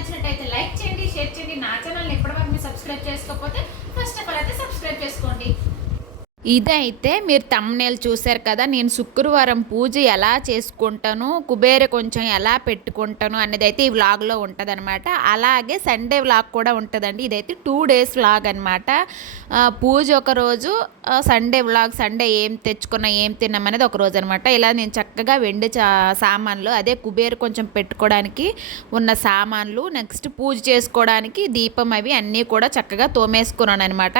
నచ్చినట్టయితే లైక్ చేయండి షేర్ చేయండి. నా ఛానల్ని ఇప్పటివరకు మీరు సబ్స్క్రైబ్ చేసుకోకపోతే ఫస్ట్ ఆఫ్ ఆల్ అయితే సబ్స్క్రైబ్ చేసుకోండి. ఇదైతే మీరు తమ్నేలు చూశారు కదా నేను శుక్రవారం పూజ ఎలా చేసుకుంటాను కుబేర కొంచెం ఎలా పెట్టుకుంటాను అనేది అయితే ఈ వ్లాగ్లో ఉంటుంది అనమాట అలాగే సండే వ్లాగ్ కూడా ఉంటుందండి. ఇదైతే టూ డేస్ వ్లాగ్ అనమాట పూజ ఒక రోజు సండే వ్లాగ్ సండే ఏం తెచ్చుకున్నా ఏం తిన్నాం అనేది ఒక రోజు అనమాట ఇలా నేను చక్కగా వెండి చా సామాన్లు అదే కుబేర కొంచెం పెట్టుకోవడానికి ఉన్న సామాన్లు నెక్స్ట్ పూజ చేసుకోవడానికి దీపం అవి అన్నీ కూడా చక్కగా తోమేసుకున్నాను అనమాట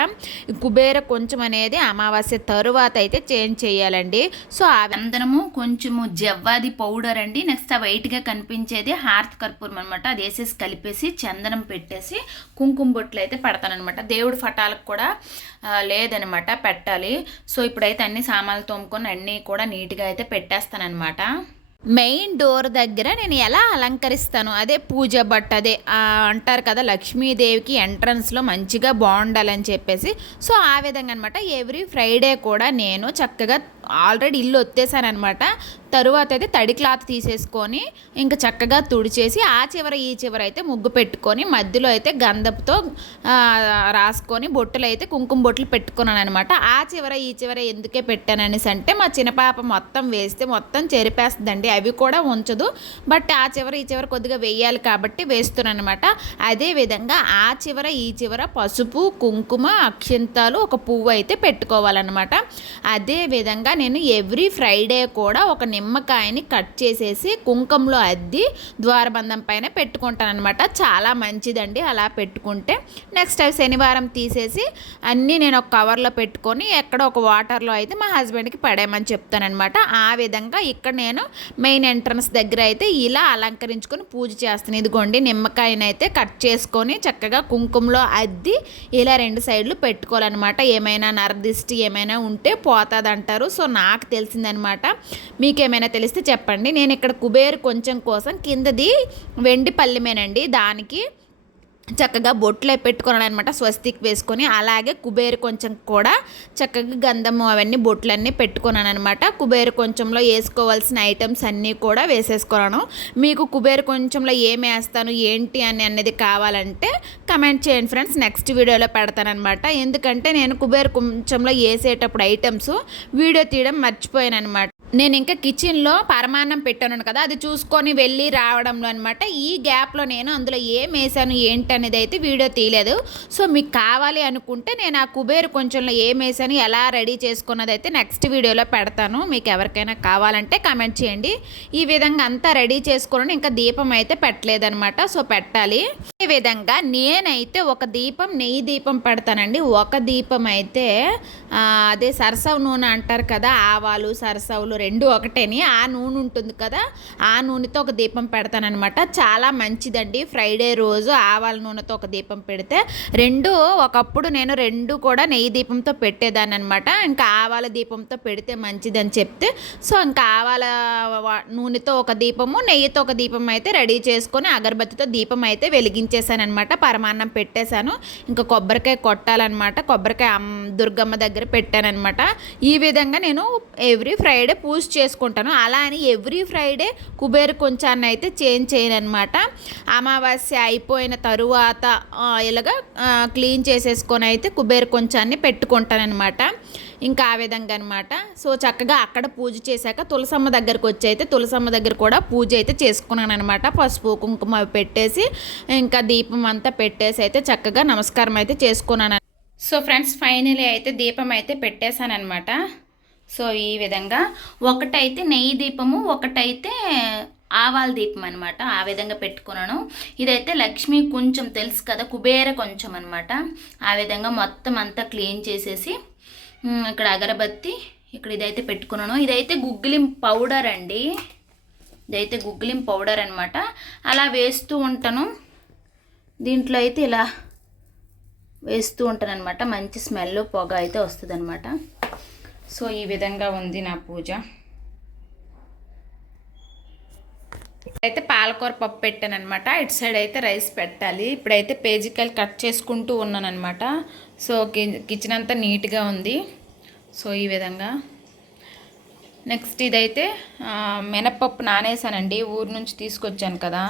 కుబేర కొంచెం అనేది అమావాస్య తరువాత అయితే చేంజ్ చేయాలండి. సో ఆ అందరము కొంచెము జవ్వాది పౌడర్ అండి. నెక్స్ట్ ఆ వైట్గా కనిపించేది హార్త్ కర్పూరం అనమాట అది వేసేసి కలిపేసి చందనం పెట్టేసి కుంకుమ బొట్లు అయితే పెడతానమాట దేవుడి ఫటాలకు కూడా లేదనమాట పెట్టాలి. సో ఇప్పుడైతే అన్ని సామాన్లు తోముకొని అన్నీ కూడా నీట్గా అయితే పెట్టేస్తానమాట మెయిన్ డోర్ దగ్గర నేను ఎలా అలంకరిస్తాను? అదే పూజ బట్ట అదే అంటారు కదా లక్ష్మీదేవికి ఎంట్రన్స్లో మంచిగా బాగుండాలని చెప్పేసి. సో ఆ విధంగా అనమాట ఎవ్రీ ఫ్రైడే కూడా నేను చక్కగా ఆల్రెడీ ఇల్లు వచ్చేసాను అనమాట తరువాత అయితే తడి క్లాత్ తీసేసుకొని ఇంకా చక్కగా తుడిచేసి ఆ చివర ఈ చివర అయితే ముగ్గు పెట్టుకొని మధ్యలో అయితే గంధపుతో రాసుకొని బొట్టులు అయితే కుంకుమ బొట్లు పెట్టుకున్నాను అనమాట ఆ చివర ఈ చివర ఎందుకే పెట్టాననేసి అంటే మా చిన్నపాప మొత్తం వేస్తే మొత్తం చెరిపేస్తుందండి. అవి కూడా ఉంచదు. బట్ ఆ చివర ఈ చివర కొద్దిగా వేయాలి కాబట్టి వేస్తున్నాను అనమాట అదే విధంగా ఆ చివర ఈ చివర పసుపు కుంకుమ అక్షింతాలు ఒక పువ్వు అయితే పెట్టుకోవాలన్నమాట. అదే విధంగా నేను ఎవ్రీ ఫ్రైడే కూడా ఒక నిమ్మకాయని కట్ చేసేసి కుంకంలో అద్ది ద్వారబంధం పైన పెట్టుకుంటాను అనమాట చాలా మంచిదండి అలా పెట్టుకుంటే. నెక్స్ట్ అవి శనివారం తీసేసి అన్నీ నేను ఒక కవర్లో పెట్టుకొని ఎక్కడ ఒక వాటర్లో అయితే మా హస్బెండ్కి పడేయమని చెప్తానమాట ఆ విధంగా ఇక్కడ నేను మెయిన్ ఎంట్రన్స్ దగ్గర అయితే ఇలా అలంకరించుకొని పూజ చేస్తాను. ఇదిగోండి నిమ్మకాయని అయితే కట్ చేసుకొని చక్కగా కుంకుమలో అద్ది ఇలా రెండు సైడ్లు పెట్టుకోవాలన్నమాట. ఏమైనా నరదిష్టి ఏమైనా ఉంటే పోతుంది అంటారు సో నాకు తెలిసిందనమాట. మీకేమైనా తెలిస్తే చెప్పండి. నేను ఇక్కడ కుబేర్ కొంచెం కోసం కిందది వెండి పల్లెమేనండి దానికి చక్కగా బొట్లు పెట్టుకున్నాను అనమాట స్వస్తిక్ వేసుకొని. అలాగే కుబేరు కొంచెం కూడా చక్కగా గంధము అవన్నీ బొట్లన్నీ పెట్టుకున్నాను అనమాట కుబేరు కొంచెంలో వేసుకోవాల్సిన ఐటమ్స్ అన్నీ కూడా వేసేసుకున్నాను. మీకు కుబేరు కొంచెంలో ఏం వేస్తాను ఏంటి అని అనేది కావాలంటే కమెంట్ చేయండి ఫ్రెండ్స్ నెక్స్ట్ వీడియోలో పెడతానమాట ఎందుకంటే నేను కుబేరు కొంచెంలో వేసేటప్పుడు ఐటమ్స్ వీడియో తీయడం మర్చిపోయాను అనమాట నేను ఇంకా కిచెన్లో పరమాన్నం పెట్టాను కదా అది చూసుకొని వెళ్ళి రావడంలో అనమాట ఈ గ్యాప్లో నేను అందులో ఏం వేసాను ఏంటి అనేది అయితే వీడియో తీయలేదు. సో మీకు కావాలి అనుకుంటే నేను ఆ కుబేరు కొంచెంలో ఏం వేసాను ఎలా రెడీ చేసుకున్నది అయితే నెక్స్ట్ వీడియోలో పెడతాను. మీకు ఎవరికైనా కావాలంటే కమెంట్ చేయండి. ఈ విధంగా అంతా రెడీ చేసుకుని ఇంకా దీపం అయితే పెట్టలేదనమాట సో పెట్టాలి. ఈ విధంగా నేనైతే ఒక దీపం నెయ్యి దీపం పెడతానండి. ఒక దీపం అయితే అదే సరసవ నూనె అంటారు కదా ఆవాలు సరసవులు రెండు ఒకటేని ఆ నూనె ఉంటుంది కదా ఆ నూనెతో ఒక దీపం పెడతానమాట చాలా మంచిదండి. ఫ్రైడే రోజు ఆవాల నూనెతో ఒక దీపం పెడితే రెండు ఒకప్పుడు నేను రెండు కూడా నెయ్యి దీపంతో పెట్టేదాన్ని అనమాట ఇంకా ఆవాల దీపంతో పెడితే మంచిదని చెప్తే సో ఇంకా ఆవాల నూనెతో ఒక దీపము నెయ్యితో ఒక దీపం అయితే రెడీ చేసుకొని అగరబత్తితో దీపం అయితే వెలిగించేసాను అనమాట పరమాన్నం పెట్టేశాను. ఇంకా కొబ్బరికాయ కొట్టాలన్నమాట. కొబ్బరికాయ దుర్గమ్మ దగ్గర పెట్టానన్నమాట. ఈ విధంగా నేను ఎవ్రీ ఫ్రైడే పూజ పూజ చేసుకుంటాను. అలా అని ఎవ్రీ ఫ్రైడే కుబేర కొంచాన్ని అయితే చేంజ్ చేయను అనమాట అమావాస్య అయిపోయిన తరువాత ఇలాగా క్లీన్ చేసేసుకొని అయితే కుబేర కొంచాన్ని పెట్టుకుంటానన్నమాట. ఇంకా ఆ విధంగా అనమాట సో చక్కగా అక్కడ పూజ చేశాక తులసమ్మ దగ్గరకు వచ్చి అయితే తులసమ్మ దగ్గర కూడా పూజ అయితే చేసుకున్నాను అనమాట పసుపు కుంకుమ పెట్టేసి ఇంకా దీపం అంతా పెట్టేసి అయితే చక్కగా నమస్కారం అయితే చేసుకున్నాను సో ఫ్రెండ్స్ ఫైనలీ అయితే దీపం అయితే పెట్టేశానమాట సో ఈ విధంగా ఒకటైతే నెయ్యి దీపము ఒకటైతే ఆవాల దీపం అనమాట ఆ విధంగా పెట్టుకున్నాను. ఇదైతే లక్ష్మి కొంచెం తెలుసు కదా కుబేర కొంచెం అనమాట ఆ విధంగా మొత్తం అంతా క్లీన్ చేసేసి ఇక్కడ అగరబత్తి ఇక్కడ ఇదైతే పెట్టుకున్నాను. ఇదైతే గుగ్గిలిం పౌడర్ అండి. ఇదైతే గుగ్గిలిం పౌడర్ అనమాట అలా వేస్తూ ఉంటాను. దీంట్లో అయితే ఇలా వేస్తూ ఉంటాను అనమాట మంచి స్మెల్ పొగ అయితే వస్తుంది అనమాట సో ఈ విధంగా ఉంది నా పూజ. అయితే పాలకూర పప్పు పెట్టాను అనమాట ఇటు సైడ్ అయితే రైస్ పెట్టాలి. ఇప్పుడైతే పేజికల్ కట్ చేసుకుంటూ ఉన్నాను అనమాట సో కిచెన్ అంతా నీట్గా ఉంది. సో ఈ విధంగా. నెక్స్ట్ ఇదైతే మినప్పప్పు నానేసానండి. ఊరు నుంచి తీసుకొచ్చాను కదా.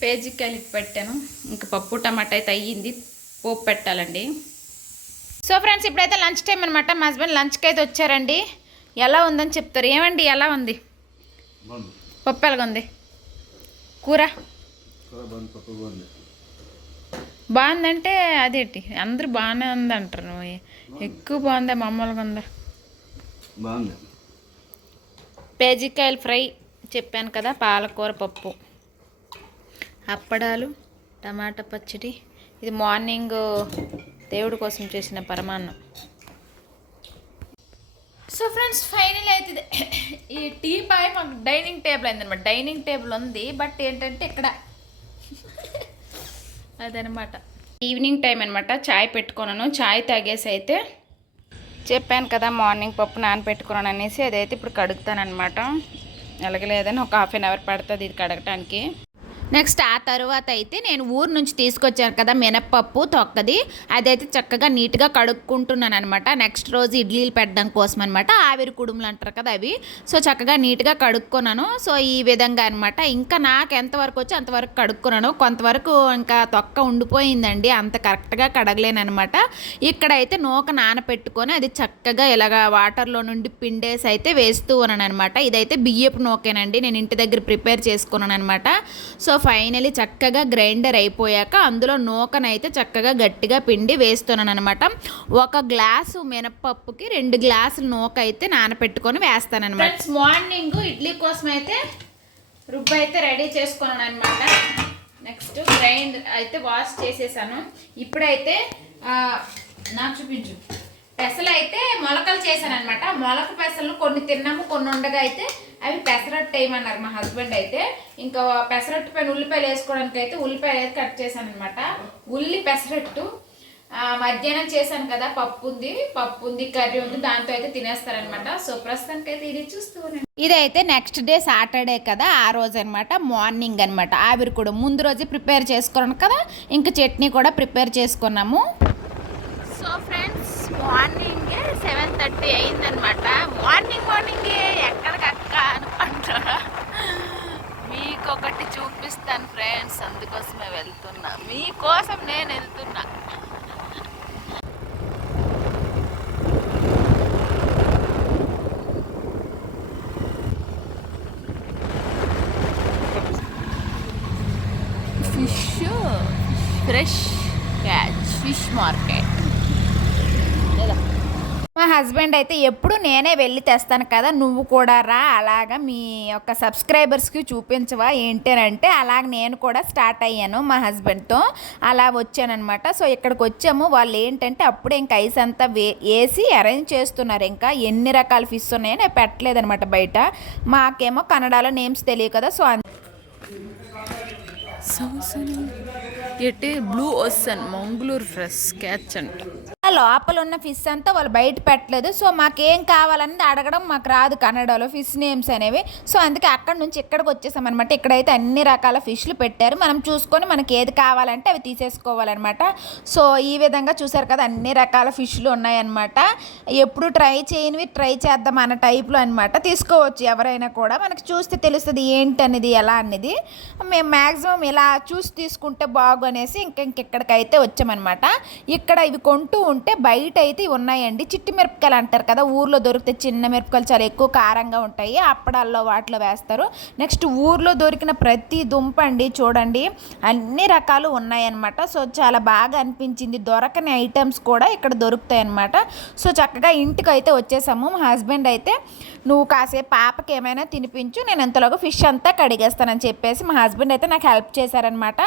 పేజీ పెట్టాను. ఇంకా పప్పు టమాటా అయితే అయ్యింది. పోపు పెట్టాలండి. సో ఫ్రెండ్స్ ఇప్పుడైతే లంచ్ టైం అనమాట మా హస్బెండ్ లంచ్కి అయితే వచ్చారండి. ఎలా ఉందని చెప్తారు. ఏమండి ఎలా ఉంది? పప్పు ఎలాగ ఉంది? కూర? బాగుందంటే అదేంటి? అందరూ బాగానే ఉంది అంటారు. నువ్వు ఎక్కువ బాగుందా మామూలుగా ఉందా? బాగుంది. పేజికాయలు ఫ్రై చెప్పాను కదా పాలకూర పప్పు. అప్పడాలు టమాటా పచ్చడి ఇది మార్నింగ్ దేవుడి కోసం చేసిన పరమాన్నం. సో ఫ్రెండ్స్ ఫైనల్ అయితే. ఈ టీ పాయ్ మాకు డైనింగ్ టేబుల్ అయిందనమాట. డైనింగ్ టేబుల్ ఉంది బట్ ఏంటంటే ఇక్కడ అదనమాట. ఈవినింగ్ టైం అనమాట చాయ్ పెట్టుకున్నాను చాయ్ తాగేసి అయితే చెప్పాను కదా మార్నింగ్ పప్పు నానబెట్టుకున్నాను అనేసి అదైతే ఇప్పుడు కడుగుతాను అనమాట ఎలాగలేదని ఒక హాఫ్ అన్ అవర్ పడుతుంది ఇది కడగటానికి. నెక్స్ట్ ఆ తర్వాత అయితే నేను ఊరు నుంచి తీసుకొచ్చాను కదా మినప్పప్పు తొక్కది. అదైతే చక్కగా నీట్గా కడుక్కుంటున్నాను అనమాట నెక్స్ట్ రోజు ఇడ్లీలు పెట్టడం కోసం అనమాట ఆవిరి కుడుములు అంటారు కదా అవి. సో చక్కగా నీట్గా కడుక్కున్నాను. సో ఈ విధంగా అనమాట ఇంకా నాకు ఎంతవరకు వచ్చి అంతవరకు కడుక్కున్నాను. కొంతవరకు ఇంకా తొక్క ఉండిపోయిందండి. అంత కరెక్ట్గా కడగలేనమాట ఇక్కడైతే నూక నానపెట్టుకొని అది చక్కగా ఇలాగ వాటర్లో నుండి పిండేసి అయితే వేస్తూ ఉన్నాను అనమాట ఇదైతే బియ్యపు నూకేనండి. నేను ఇంటి దగ్గర ప్రిపేర్ చేసుకున్నాను అనమాట సో ఫైనలీ చక్కగా గ్రైండర్ అయిపోయాక అందులో నూకనైతే చక్కగా గట్టిగా పిండి వేస్తున్నాను అనమాట ఒక గ్లాసు మినపప్పుకి రెండు గ్లాసులు నూక అయితే నానపెట్టుకొని వేస్తానమాట మార్నింగ్ ఇడ్లీ కోసం అయితే రుబ్బు అయితే రెడీ చేసుకున్నాను అనమాట నెక్స్ట్ గ్రైండ్ అయితే వాష్ చేసేసాను. ఇప్పుడైతే నాకు చూపించు. పెసలు అయితే మొలకలు చేశాను అనమాట మొలక పెసలు కొన్ని తిన్నాము కొన్ని ఉండగా అయితే అవి పెసరట్టు వేయమన్నారు మా హస్బెండ్ అయితే. ఇంకా పెసరట్టు పైన ఉల్లిపాయలు వేసుకోవడానికి అయితే ఉల్లిపాయలు అయితే కట్ చేశాను అనమాట ఉల్లి పెసరట్టు మధ్యాహ్నం చేశాను కదా పప్పు ఉంది పప్పు ఉంది కర్రీ ఉంది దాంతో అయితే తినేస్తారనమాట సో ప్రస్తుతానికి అయితే ఇది చూస్తూ ఇదైతే నెక్స్ట్ డే సాటర్డే కదా ఆ రోజు అనమాట మార్నింగ్ అనమాట ఆవిరి కూడా ముందు రోజే ప్రిపేర్ చేసుకున్నాను కదా ఇంకా చట్నీ కూడా ప్రిపేర్ చేసుకున్నాము. మార్నింగ్ సెవెన్ థర్టీ అయిందనమాట. మార్నింగ్ మార్నింగ్ ఎక్కడికక్క అనుకుంటారా మీకు ఒకటి చూపిస్తాను ఫ్రెండ్స్ అందుకోసమే వెళ్తున్నా. మీకోసం నేను వెళ్తున్నా fish fresh catch fish market మా హస్బెండ్ అయితే ఎప్పుడు నేనే వెళ్ళి తెస్తాను కదా నువ్వు కూడా రా అలాగా మీ యొక్క సబ్స్క్రైబర్స్కి చూపించవా ఏంటి అని అంటే అలాగ నేను కూడా స్టార్ట్ అయ్యాను మా హస్బెండ్తో అలా వచ్చానమాట సో ఇక్కడికి వచ్చాము. వాళ్ళు ఏంటంటే అప్పుడే ఇంకా ఐస్ అంతా వే వేసి అరేంజ్ చేస్తున్నారు. ఇంకా ఎన్ని రకాల ఫిష్ ఉన్నాయో నేను పెట్టలేదనమాట బయట. మాకేమో కన్నడలో నేమ్స్ తెలియదు కదా సో ఎట్టే blue ocean Mangaluru fresh catch అంట. లోపల ఉన్న ఫిష్ అంతా వాళ్ళు బయట పెట్టలేదు. సో మాకేం కావాలని అడగడం మాకు రాదు కన్నడలో ఫిష్ నేమ్స్ అనేవి. సో అందుకే అక్కడ నుంచి ఇక్కడికి వచ్చేసామన్నమాట. ఇక్కడైతే అన్ని రకాల ఫిష్లు పెట్టారు. మనం చూసుకొని మనకి ఏది కావాలంటే అవి తీసేసుకోవాలన్నమాట. సో ఈ విధంగా చూసారు కదా అన్ని రకాల ఫిష్లు ఉన్నాయన్నమాట. ఎప్పుడు ట్రై చేయనివి ట్రై చేద్దాం అన్న టైప్లో అనమాట తీసుకోవచ్చు ఎవరైనా కూడా. మనకి చూస్తే తెలుస్తుంది ఏంటి అనేది ఎలా అనేది మేము మ్యాక్సిమం ఇలా చూసి తీసుకుంటే బాగు అనేసి ఇంక ఇంకెక్కడికైతే వచ్చామన్నమాట. ఇక్కడ ఇవి కొంటూ ఉంటే బయట అయితే ఉన్నాయండి. చిట్టి మిరపకాయలు అంటారు కదా ఊర్లో దొరికితే చిన్న మిరపకాయలు చాలా ఎక్కువ కారంగా ఉంటాయి. అప్పడాల్లో వాటిలో వేస్తారు. నెక్స్ట్ ఊర్లో దొరికిన ప్రతి దుంప అండి చూడండి అన్ని రకాలు ఉన్నాయన్నమాట. సో చాలా బాగా అనిపించింది. దొరకని ఐటమ్స్ కూడా ఇక్కడ దొరుకుతాయి అన్నమాట సో చక్కగా ఇంటికి అయితే వచ్చేసాము. మా హస్బెండ్ అయితే నువ్వు కాసేపు పాపకి ఏమైనా తినిపించు నేను ఎంతలోగా ఫిష్ అంతా కడిగేస్తానని చెప్పేసి మా హస్బెండ్ అయితే నాకు హెల్ప్ చేశారనమాట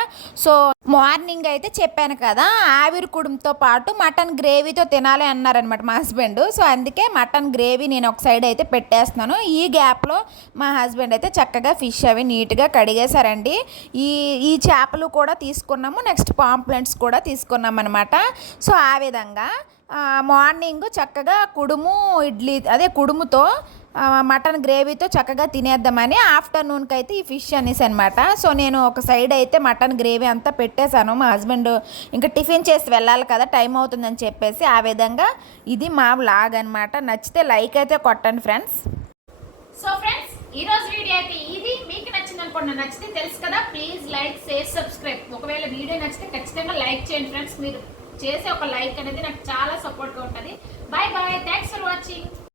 సో మార్నింగ్ అయితే చెప్పాను కదా ఆవిరి కుడుంతో పాటు మటన్ గ్రేవీతో తినాలి అన్నారనమాట మా హస్బెండ్. సో అందుకే మటన్ గ్రేవీ నేను ఒక సైడ్ అయితే పెట్టేస్తున్నాను. ఈ గ్యాప్లో మా హస్బెండ్ అయితే చక్కగా ఫిష్ అవి నీట్గా కడిగేశారండి. ఈ ఈ చేపలు కూడా తీసుకున్నాము. నెక్స్ట్ పాంప్లెంట్స్ కూడా తీసుకున్నాం అనమాట సో ఆ విధంగా మార్నింగ్ చక్కగా కుడుము ఇడ్లీ అదే కుడుముతో మటన్ గ్రేవీతో చక్కగా తినేద్దామని ఆఫ్టర్నూన్కి అయితే ఈ ఫిష్ అనేసి అనమాట సో నేను ఒక సైడ్ అయితే మటన్ గ్రేవీ అంతా పెట్టేశాను. మా హస్బెండ్ ఇంకా టిఫిన్ చేసి వెళ్ళాలి కదా టైం అవుతుందని చెప్పేసి ఆ విధంగా ఇది మా వ్లాగ్ అనమాట నచ్చితే లైక్ అయితే కొట్టండి ఫ్రెండ్స్. సో ఫ్రెండ్స్ ఈరోజు వీడియో అయితే ఇది. మీకు నచ్చింది అనుకోండి నచ్చితే తెలుసు కదా ప్లీజ్ లైక్ షేర్ సబ్స్క్రైబ్. ఒకవేళ వీడియో నచ్చితే ఖచ్చితంగా లైక్ చేయండి ఫ్రెండ్స్. మీరు చేసే ఒక లైక్ అనేది నాకు చాలా సపోర్ట్గా ఉంటుంది. Bye bye thanks for watching